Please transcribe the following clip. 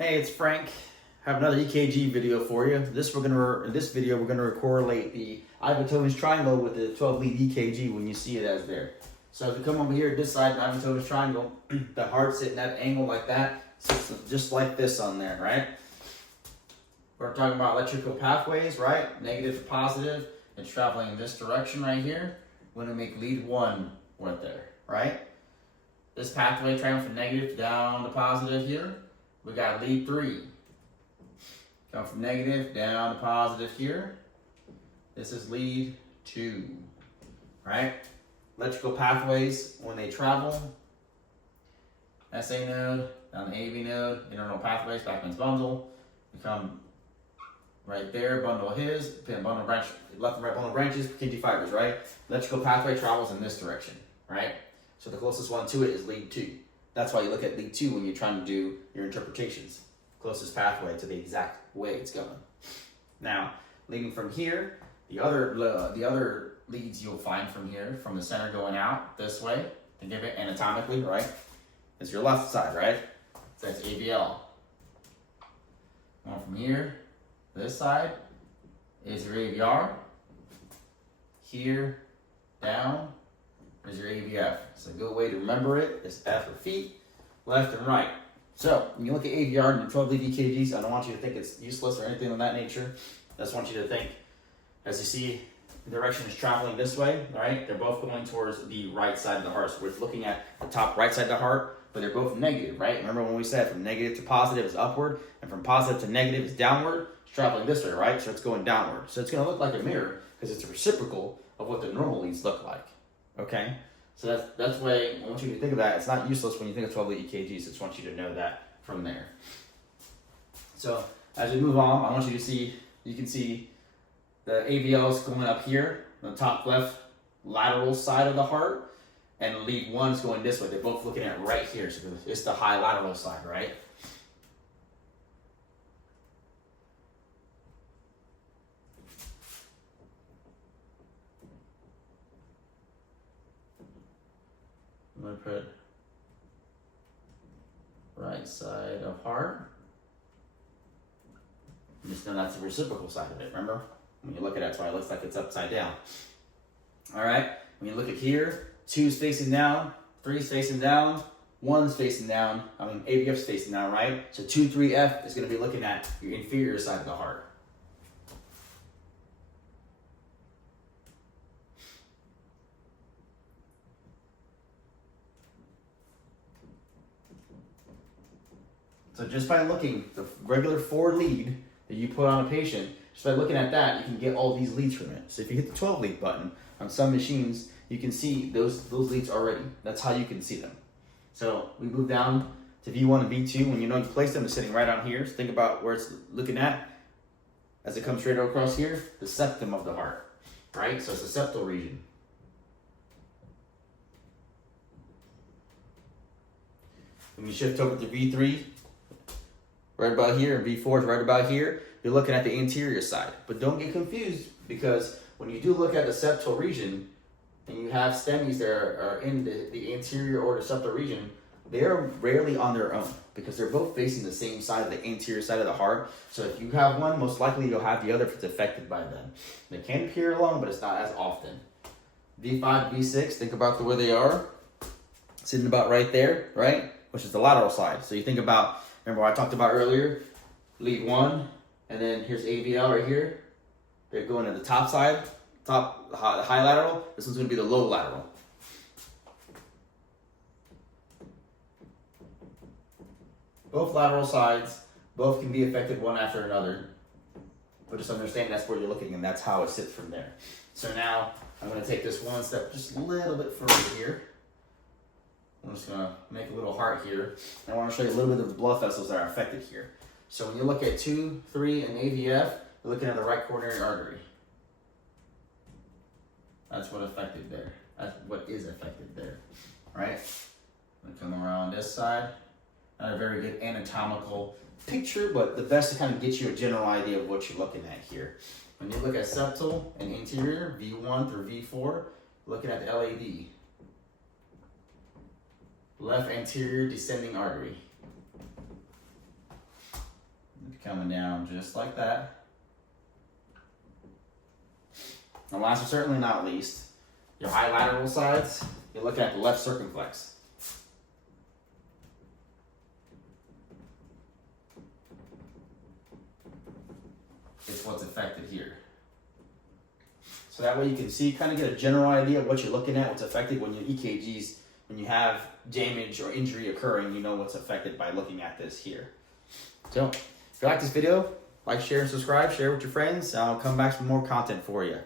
Hey, it's Frank. I have another EKG video for you. In this video we're gonna correlate the Einthoven's triangle with the 12 lead EKG when you see it as there. So if you come over here this side, the Einthoven's triangle, the heart's sitting at an angle like that, so just like this on there, right? We're talking about electrical pathways, right? Negative to positive. It's traveling in this direction right here. We're gonna make lead 1 right there, right? This pathway traveling from negative down to positive here. We got lead 3. Come from negative down to positive here. This is lead 2, right? Electrical pathways, when they travel, SA node, down the AV node, internal pathways, Backman's bundle. We come right there, bundle his, bundle branch, left and right bundle branches, KG fibers, right? Electrical pathway travels in this direction, right? So the closest one to it is lead 2. That's why you look at lead 2 when you're trying to do your interpretations. Closest pathway to the exact way it's going. Now, leading from here, the other leads you'll find from here, from the center going out this way, think of it anatomically, right? It's your left side, right? So that's AVL. Going from here, this side is your AVR. Here, down, is your AVF. So a good way to remember it is F for feet, left and right. So when you look at AVR and the 12 lead EKGs, I don't want you to think it's useless or anything of that nature. I just want you to think, as you see, the direction is traveling this way, right? They're both going towards the right side of the heart. So we're looking at the top right side of the heart, but they're both negative, right? Remember when we said from negative to positive is upward, and from positive to negative is downward? It's traveling this way, right? So it's going downward. So it's going to look like a mirror because it's a reciprocal of what the normal leads look like. Okay, so that's the way I want you to think of that. It's not useless when you think of 12 lead EKGs. I just want you to know that from there. So as we move on, I want you to see, you can see the AVLs going up here, on the top left lateral side of the heart, and lead 1 is going this way. They're both looking at right here, so it's the high lateral side, right? I'm going to put right side of heart. Just know that's the reciprocal side of it, remember? When you look at it, that's why it looks like it's upside down. All right, when you look at here, 2 is facing down, 3 is facing down, 1 is facing down, AVF is facing down, right? So 2, 3, F is going to be looking at your inferior side of the heart. So just by looking, the regular 4 lead that you put on a patient, just by looking at that, you can get all these leads from it. So if you hit the 12 lead button on some machines, you can see those leads already. That's how you can see them. So we move down to V1 and V2. When you know you place them, it's sitting right on here. So think about where it's looking at as it comes straight across here, the septum of the heart, right? So it's the septal region. When you shift over to V3, right about here, and V4 is right about here, you're looking at the anterior side. But don't get confused, because when you do look at the septal region, and you have STEMIs that are in the anterior or the septal region, they're rarely on their own, because they're both facing the same side of the anterior side of the heart. So if you have one, most likely you'll have the other if it's affected by them. They can appear alone, but it's not as often. V5, V6, think about the way they are. Sitting about right there, right? Which is the lateral side. So you think about, remember what I talked about earlier? Lead 1, and then here's AVL right here. They're going to the top side, the high lateral. This one's going to be the low lateral. Both lateral sides, both can be affected one after another. But just understand that's where you're looking, and that's how it sits from there. So now I'm going to take this one step just a little bit further here. I'm just going to make a little heart here. And I want to show you a little bit of the blood vessels that are affected here. So when you look at 2, 3, and AVF, you're looking at the right coronary artery. That's what affected there. That's what is affected there, right? I'm going to come around this side. Not a very good anatomical picture, but the best to kind of get you a general idea of what you're looking at here. When you look at septal and anterior, V1 through V4, looking at the LAD. Left anterior descending artery. coming down just like that. And last but certainly not least, your high lateral sides, you're looking at the left circumflex. It's what's affected here. So that way you can see, kind of get a general idea of what you're looking at, what's affected when your EKGs, when you have damage or injury occurring, you know what's affected by looking at this here. So if you like this video, like, share, and subscribe, share with your friends. I'll come back with more content for you.